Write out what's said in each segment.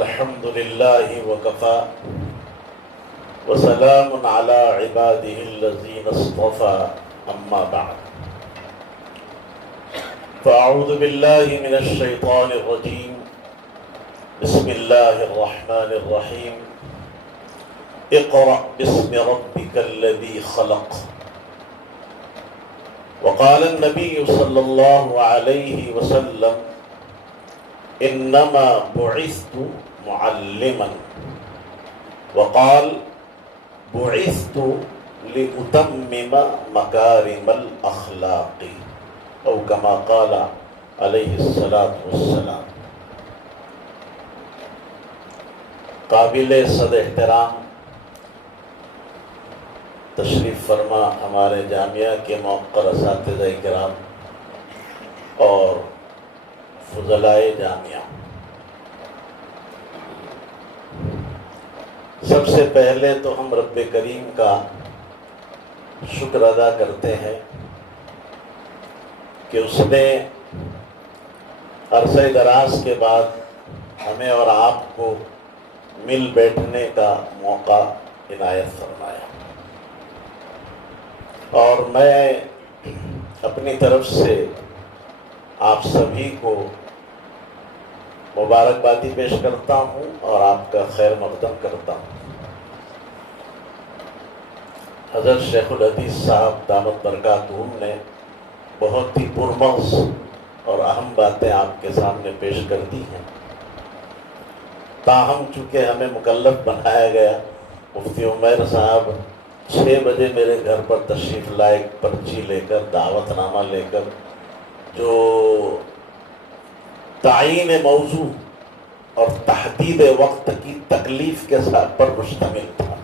الحمد لله وكفى وسلام على عباده الذين اصطفى أما بعد فأعوذ بالله من الشيطان الرجيم بسم الله الرحمن الرحيم اقرأ باسم ربك الذي خلق وقال النبي صلى الله عليه وسلم انما بعثت معلما وقال بعثت لأتمم مكارم الأخلاق او كما قال علیہ الصلاۃ والسلام۔ قابل صد احترام تشریف فرما ہمارے جامعہ کے موقر اساتذہ کرام اور فضلائے جامعہ، سب سے پہلے تو ہم رب کریم کا شکر ادا کرتے ہیں کہ اس نے عرصہ دراز کے بعد ہمیں اور آپ کو مل بیٹھنے کا موقع عنایت فرمایا، اور میں اپنی طرف سے آپ سبھی کو مبارکبادی پیش کرتا ہوں اور آپ کا خیر مقدم کرتا ہوں۔ حضرت شیخ الحدیث صاحب دامت برکاتہم نے بہت ہی پرمغز اور اہم باتیں آپ کے سامنے پیش کر دی ہیں، تاہم چونکہ ہمیں مکلف بنایا گیا، مفتی عمیر صاحب 6 بجے میرے گھر پر تشریف لائے، پرچی لے کر، دعوت نامہ لے کر، جو تعین موضوع اور تحدید وقت کی تکلیف کے ساتھ پر مشتمل تھا۔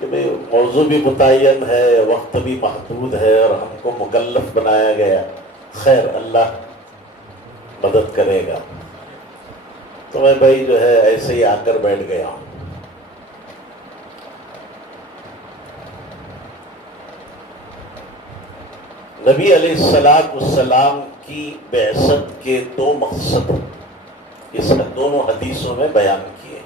کہ بھئی موضوع بھی متعین ہے، وقت بھی محدود ہے، اور ہم کو مکلف بنایا گیا، خیر اللہ مدد کرے گا، تو میں بھائی جو ہے ایسے ہی آ کر بیٹھ گیا ہوں۔ نبی علیہ السلام کی بعثت کے 2 مقصد اس دونوں حدیثوں میں بیان کیے۔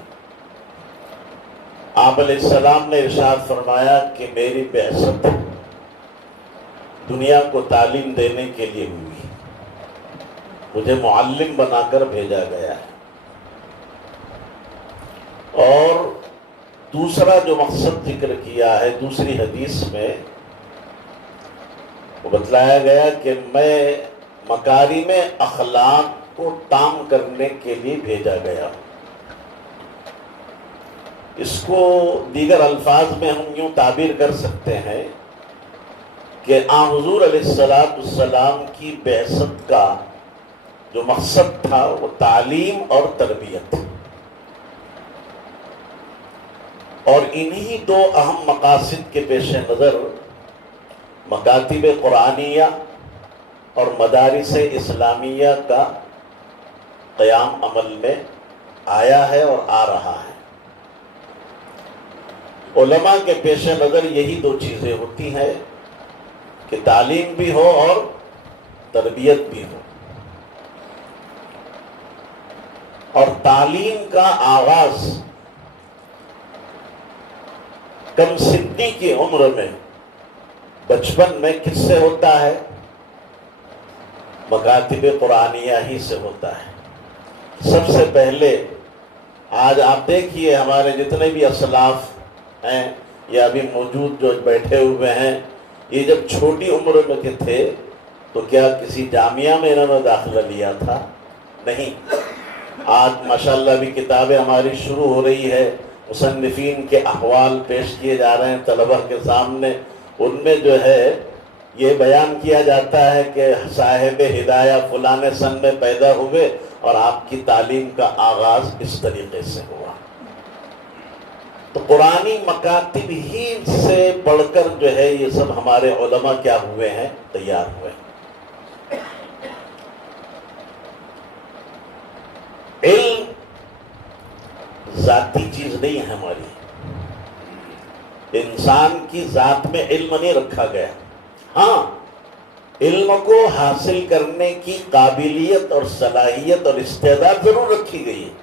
آپ علیہ السلام نے ارشاد فرمایا کہ میری بعثت دنیا کو تعلیم دینے کے لیے ہوئی، مجھے معلم بنا کر بھیجا گیا ہے، اور دوسرا جو مقصد ذکر کیا ہے دوسری حدیث میں، وہ بتلایا گیا کہ میں مکارم اخلاق کو تام کرنے کے لیے بھیجا گیا ہوں۔ اس کو دیگر الفاظ میں ہم یوں تعبیر کر سکتے ہیں کہ آن حضور علیہ السلام کی بعثت کا جو مقصد تھا وہ تعلیم اور تربیت، اور انہی 2 اہم مقاصد کے پیش نظر مکاتب قرآنیہ اور مدارس اسلامیہ کا قیام عمل میں آیا ہے اور آ رہا ہے۔ علماء کے پیش نظر یہی 2 چیزیں ہوتی ہیں کہ تعلیم بھی ہو اور تربیت بھی ہو، اور تعلیم کا آغاز کم سنی کی عمر میں، بچپن میں کس سے ہوتا ہے؟ مکاتب قرآنیہ ہی سے ہوتا ہے۔ سب سے پہلے آج آپ دیکھیے ہمارے جتنے بھی اسلاف ہیں یا ابھی موجود جو بیٹھے ہوئے ہیں، یہ جب چھوٹی عمر میں کے تھے تو کیا کسی جامعہ میں انہوں نے داخلہ لیا تھا؟ نہیں۔ آج ماشاءاللہ بھی کتابیں ہماری شروع ہو رہی ہے، مصنفین کے احوال پیش کیے جا رہے ہیں طلبہ کے سامنے، ان میں جو ہے یہ بیان کیا جاتا ہے کہ صاحب ہدایہ فلاں سن میں پیدا ہوئے اور آپ کی تعلیم کا آغاز اس طریقے سے ہوا۔ تو قرآنی مکاتب ہی سے پڑھ کر جو ہے یہ سب ہمارے علماء کیا ہوئے ہیں؟ تیار ہوئے۔ علم ذاتی چیز نہیں ہے ہماری، انسان کی ذات میں علم نہیں رکھا گیا۔ ہاں علم کو حاصل کرنے کی قابلیت اور صلاحیت اور استعداد ضرور رکھی گئی ہے۔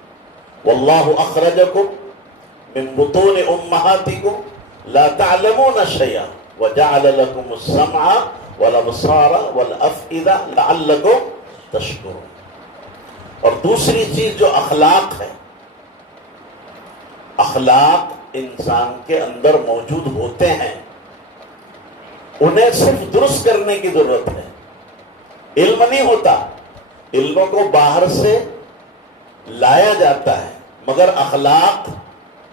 واللہ اخرجکم من بطون امہاتکم لا تعلمون شیئا وجعل لکم السمع والابصار والافئدہ لعلکم تشکرون۔ اور دوسری چیز جو اخلاق ہے، اخلاق انسان کے اندر موجود ہوتے ہیں، انہیں صرف درست کرنے کی ضرورت ہے۔ علم نہیں ہوتا، علم کو باہر سے لایا جاتا ہے، مگر اخلاق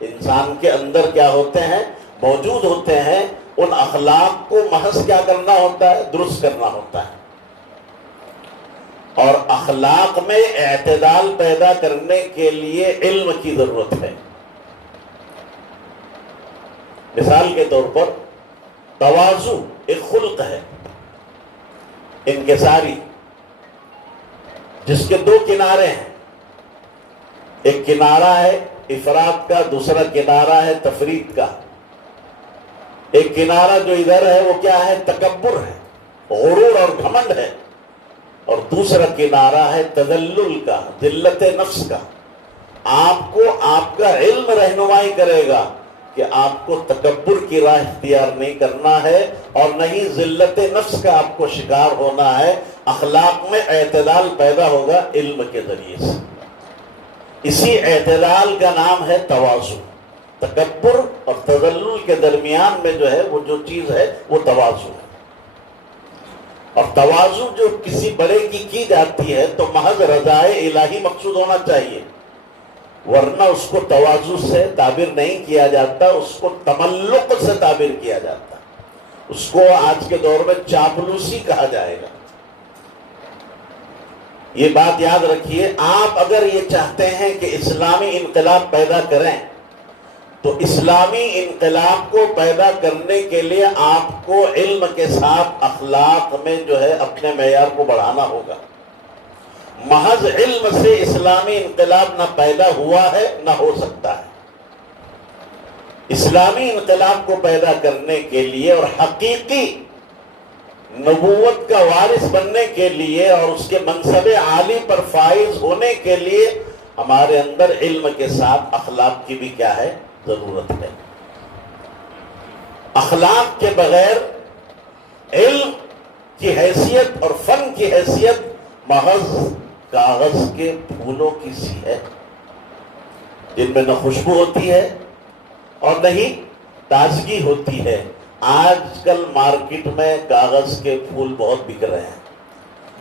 انسان کے اندر کیا ہوتے ہیں؟ موجود ہوتے ہیں۔ ان اخلاق کو محض کیا کرنا ہوتا ہے؟ درست کرنا ہوتا ہے۔ اور اخلاق میں اعتدال پیدا کرنے کے لیے علم کی ضرورت ہے۔ مثال کے طور پر تواضع ایک خلق ہے انکساری، جس کے دو کنارے ہیں، ایک کنارہ ہے افراد کا، دوسرا کنارہ ہے تفرید کا۔ ایک کنارہ جو ادھر ہے وہ کیا ہے؟ تکبر ہے، غرور اور گھمنڈ ہے، اور دوسرا کنارہ ہے تذلل کا، ذلت نفس کا۔ آپ کو آپ کا علم رہنمائی کرے گا کہ آپ کو تکبر کی راہ اختیار نہیں کرنا ہے اور نہیں ذلت نفس کا آپ کو شکار ہونا ہے۔ اخلاق میں اعتدال پیدا ہوگا علم کے ذریعے سے۔ اسی اعتدال کا نام ہے تواضع۔ تکبر اور تذلل کے درمیان میں جو ہے وہ جو چیز ہے وہ تواضع ہے۔ اور تواضع جو کسی بڑے کی جاتی ہے تو محض رضائے الہی مقصود ہونا چاہیے، ورنہ اس کو تواضع سے تعبیر نہیں کیا جاتا، اس کو تملق سے تعبیر کیا جاتا، اس کو آج کے دور میں چاپلوسی کہا جائے گا۔ یہ بات یاد رکھیے، آپ اگر یہ چاہتے ہیں کہ اسلامی انقلاب پیدا کریں تو اسلامی انقلاب کو پیدا کرنے کے لیے آپ کو علم کے ساتھ اخلاق میں جو ہے اپنے معیار کو بڑھانا ہوگا۔ محض علم سے اسلامی انقلاب نہ پیدا ہوا ہے نہ ہو سکتا ہے۔ اسلامی انقلاب کو پیدا کرنے کے لیے اور حقیقی نبوت کا وارث بننے کے لیے اور اس کے منصب عالی پر فائز ہونے کے لیے ہمارے اندر علم کے ساتھ اخلاق کی بھی کیا ہے؟ ضرورت ہے۔ اخلاق کے بغیر علم کی حیثیت اور فن کی حیثیت محض کاغذ کے پھولوں کی سی ہے، جن میں نہ خوشبو ہوتی ہے اور نہ ہی تازگی ہوتی ہے۔ آج کل مارکیٹ میں کاغذ کے پھول بہت بک رہے ہیں۔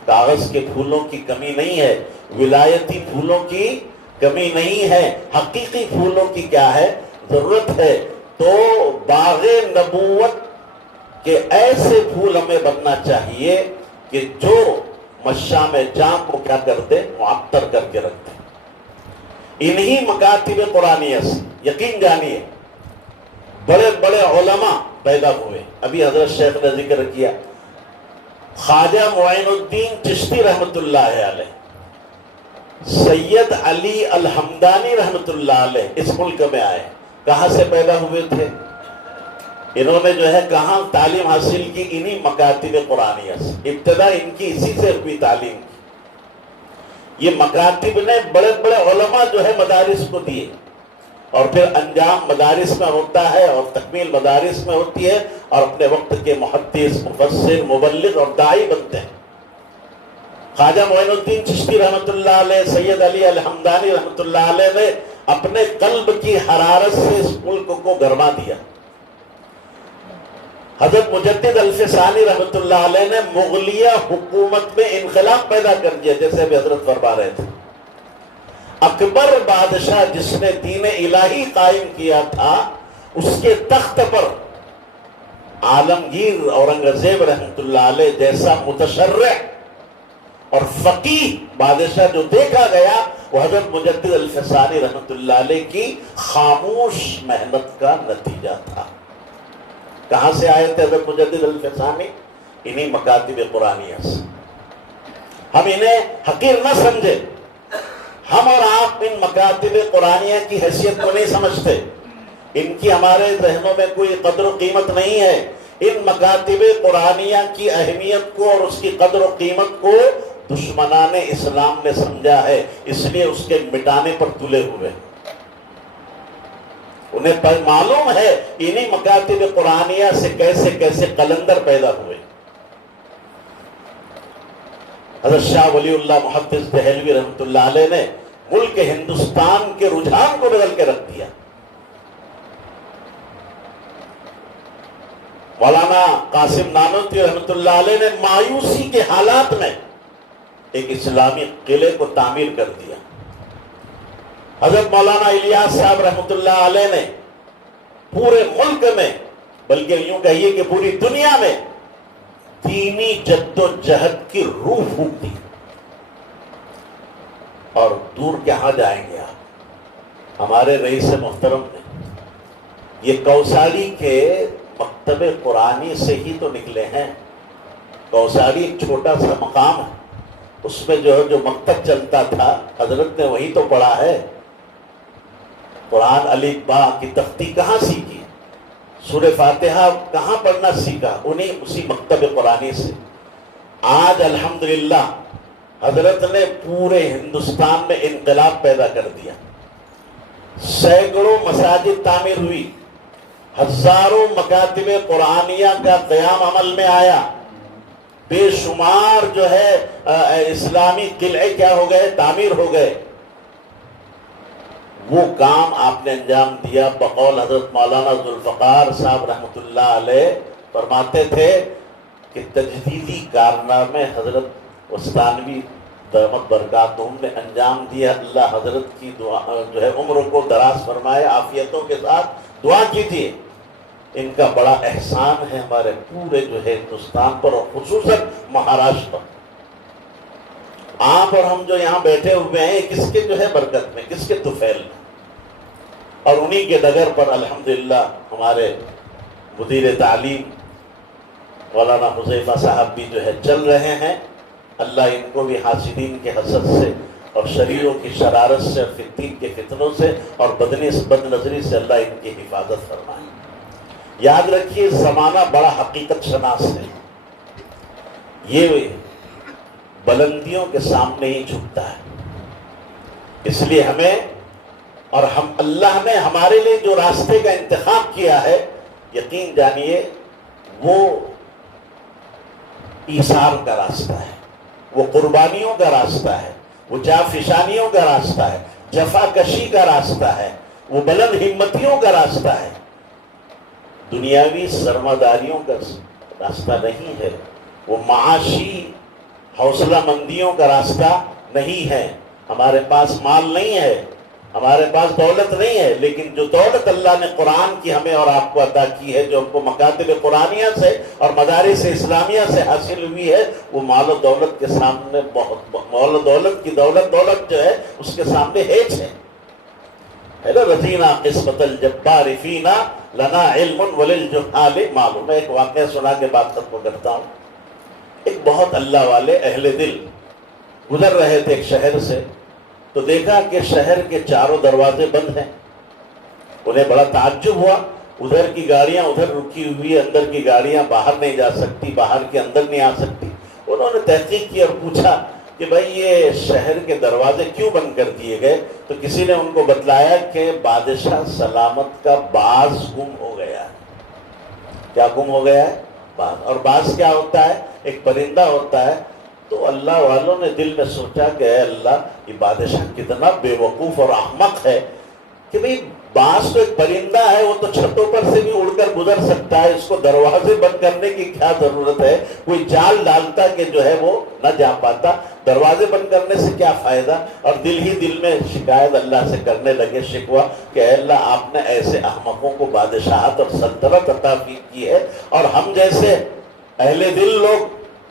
کاغذ کے پھولوں کی کمی نہیں ہے، ولایتی پھولوں کی کمی نہیں ہے، حقیقی پھولوں کی کیا ہے؟ ضرورت ہے۔ تو باغ نبوت کے ایسے پھول ہمیں بننا چاہیے کہ جو مشام جاں کو کیا کرتے؟ معطر کر کے رکھتے۔ انہی مکاتب قرآنیہ سے یقین جانیے بڑے بڑے علماء پیدا ہوئے۔ ابھی حضرت شیخ نے ذکر کیا، خواجہ معین الدین چشتی رحمت اللہ علیہ، سید علی الحمدانی رحمت اللہ علیہ اس ملک میں آئے۔ کہاں سے پیدا ہوئے تھے؟ انہوں نے جو ہے کہاں تعلیم حاصل کی؟ انہی مکاتب قرآنیہ سے۔ ابتدا ان کی اسی سے ہوئی تعلیم کی۔ یہ مکاتب نے بڑے بڑے علماء جو ہے مدارس کو دیے، اور پھر انجام مدارس میں ہوتا ہے اور تکمیل مدارس میں ہوتی ہے، اور اپنے وقت کے محدث، مفسر، مبلغ اور داعی بنتے ہیں۔ خواجہ معین الدین چشتی رحمت اللہ علیہ، سید علی الحمدانی رحمت اللہ علیہ نے اپنے قلب کی حرارت سے اس ملک کو گرما دیا۔ حضرت مجدد الفسانی رحمت اللہ علیہ نے مغلیہ حکومت میں انقلاب پیدا کر دیا، جیسے ابھی حضرت فرما رہے تھے۔ اکبر بادشاہ جس نے دین الہی قائم کیا تھا، اس کے تخت پر عالمگیر اورنگزیب رحمت اللہ علیہ جیسا متشرع اور فقیہ بادشاہ جو دیکھا گیا، وہ حضرت مجدد الفسانی رحمت اللہ علیہ کی خاموش محنت کا نتیجہ تھا۔ کہاں سے آئے تھے حضرت مجدد الفسانی؟ انہی مکاتب قرآنیہ سے۔ ہم انہیں حقیر نہ سمجھے، ہم اور آپ ان مکاتب قرآنیہ کی حیثیت کو نہیں سمجھتے، ان کی ہمارے ذہنوں میں کوئی قدر و قیمت نہیں ہے۔ ان مکاتب قرآنیہ کی اہمیت کو اور اس کی قدر و قیمت کو دشمنان اسلام نے سمجھا ہے، اس لیے اس کے مٹانے پر تلے ہوئے۔ انہیں معلوم ہے انہی مکاتب قرآنیہ سے کیسے کیسے قلندر پیدا ہوئے۔ حضرت شاہ ولی اللہ محدث دہلوی رحمۃ اللہ علیہ نے ملک ہندوستان کے رجحان کو بدل کے رکھ دیا۔ مولانا قاسم نانوتوی رحمۃ اللہ علیہ نے مایوسی کے حالات میں ایک اسلامی قلعے کو تعمیر کر دیا۔ حضرت مولانا الیاس صاحب رحمۃ اللہ علیہ نے پورے ملک میں، بلکہ یوں کہیے کہ پوری دنیا میں دینی جد و جہد کی روح پھونک دی۔ اور دور کہاں جائیں گے آپ، ہمارے رئیس محترم نے یہ کوثاری کے مکتب قرآنی سے ہی تو نکلے ہیں۔ کوثاری ایک چھوٹا سا مقام ہے، اس میں جو مکتب چلتا تھا حضرت نے وہی تو پڑھا ہے۔ قرآن الف با کی تختی کہاں سیکھی، سورہ فاتحہ کہاں پڑھنا سیکھا، اسی مکتب قرآنی سے۔ آج الحمدللہ حضرت نے پورے ہندوستان میں انقلاب پیدا کر دیا۔ سینکڑوں مساجد تعمیر ہوئی، ہزاروں مکاتب قرآنیہ کا قیام عمل میں آیا، بے شمار جو ہے اسلامی قلعے کیا ہو گئے، تعمیر ہو گئے۔ وہ کام آپ نے انجام دیا بقول حضرت مولانا ذوالفقار صاحب رحمۃ اللہ علیہ فرماتے تھے کہ تجدیدی کارنامے حضرت وستانوی دامت برکاتہم نے انجام دیا۔ اللہ حضرت کی دعا جو ہے عمر کو دراز فرمائے، عافیتوں کے ساتھ دعا کیجیے۔ ان کا بڑا احسان ہے ہمارے پورے جو ہے ہندوستان پر اور خصوصاً مہاراشٹر پر۔ آپ اور ہم جو یہاں بیٹھے ہوئے ہیں کس کے جو ہے برکت میں، کس کے طفیل میں، اور انہی کے ڈگر پر الحمدللہ ہمارے مدیر تعلیم مولانا حذیفہ صاحب بھی جو ہے چل رہے ہیں۔ اللہ ان کو بھی حاسدین کے حسد سے اور شریروں کی شرارت سے اور فتین کے فتنوں سے اور بد نظری سے اللہ ان کی حفاظت فرمائے۔ یاد رکھیے زمانہ بڑا حقیقت شناس ہے، یہ بلندیوں کے سامنے ہی جھکتا ہے۔ اس لیے ہمیں اور اللہ نے ہمارے لیے جو راستے کا انتخاب کیا ہے، یقین جانیے وہ ایثار کا راستہ ہے، وہ قربانیوں کا راستہ ہے، وہ جافشانیوں کا راستہ ہے، جفا کشی کا راستہ ہے، وہ بلند ہمتیوں کا راستہ ہے، دنیاوی سرماداریوں کا راستہ نہیں ہے، وہ معاشی حوصلہ مندیوں کا راستہ نہیں ہے۔ ہمارے پاس مال نہیں ہے، ہمارے پاس دولت نہیں ہے، لیکن جو دولت اللہ نے قرآن کی ہمیں اور آپ کو عطا کی ہے، جو ہم کو مکاتب قرآنیہ سے اور مدارس اسلامیہ سے حاصل ہوئی ہے، وہ مال و دولت کے سامنے مال و دولت کی دولت جو ہے اس کے سامنے ہیچ ہے نا۔ رضینا قسمت الجبار فینا لنا علم وللجہال معلوم۔ میں ایک واقعہ سنا کے بات ختم کرتا ہوں۔ ایک بہت اللہ والے اہل دل گزر رہے تھے ایک شہر سے، تو دیکھا کہ شہر کے چاروں دروازے بند ہیں۔ انہیں بڑا تعجب ہوا، ادھر کی گاڑیاں ادھر رکی ہوئی ہے، اندر کی گاڑیاں باہر نہیں جا سکتی، باہر کے اندر نہیں آ سکتی۔ انہوں نے تحقیق کی اور پوچھا کہ بھائی یہ شہر کے دروازے کیوں بند کر دیے گئے؟ تو کسی نے ان کو بتلایا کہ بادشاہ سلامت کا باز گم ہو گیا ہے۔ کیا گم ہو گیا ہے؟ باز۔ اور باز کیا ہوتا ہے؟ ایک پرندہ ہوتا ہے۔ تو اللہ والوں نے دل میں سوچا کہ اے اللہ، یہ بادشاہ کتنا بے وقوف اور احمق ہے کہ بھئی باز تو ایک پرندہ ہے، وہ تو چھتوں پر سے بھی اڑ کر گزر سکتا ہے، اس کو دروازے بند کرنے کی کیا ضرورت ہے؟ کوئی جال ڈالتا کہ جو ہے وہ نہ جا پاتا، دروازے بند کرنے سے کیا فائدہ؟ اور دل ہی دل میں شکایت اللہ سے کرنے لگے، شکوہ کہ اے اللہ، آپ نے ایسے احمقوں کو بادشاہت اور سلطنت عطا کی ہے، اور ہم جیسے اہل دل لوگ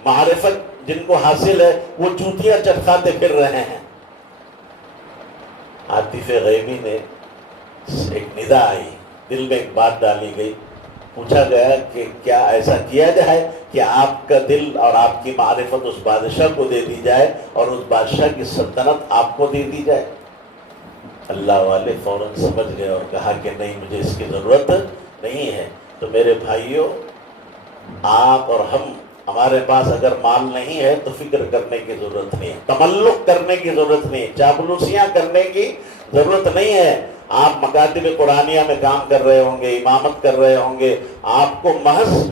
معرفت جن کو حاصل ہے وہ چوتیاں چٹکاتے پھر رہے ہیں۔ عاطف غیبی نے ایک ندا آئی، دل میں ایک بات ڈالی گئی، پوچھا گیا کہ کیا ایسا کیا جائے کہ آپ کا دل اور آپ کی معرفت اس بادشاہ کو دے دی جائے اور اس بادشاہ کی سلطنت آپ کو دے دی جائے؟ اللہ والے فوراً سمجھ گئے اور کہا کہ نہیں، مجھے اس کی ضرورت نہیں ہے۔ تو میرے بھائیوں، آپ اور ہمارے پاس اگر مال نہیں ہے تو فکر کرنے کی ضرورت نہیں ہے، تملق کرنے کی ضرورت نہیں ہے، چاپلوسیاں کرنے کی ضرورت نہیں ہے۔ آپ مکاتب قرآنیہ میں کام کر رہے ہوں گے، امامت کر رہے ہوں گے، آپ کو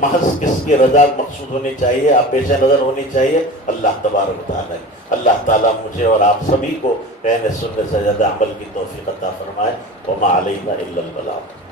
محض کس کی رضا مقصود ہونی چاہیے، آپ پیش نظر ہونی چاہیے، اللہ تبارک و تعالیٰ۔ اللہ تعالیٰ مجھے اور آپ سبھی کو کہنے سننے سے زیادہ عمل کی توفیق عطا فرمائے۔ وما علینا الا البلاغ۔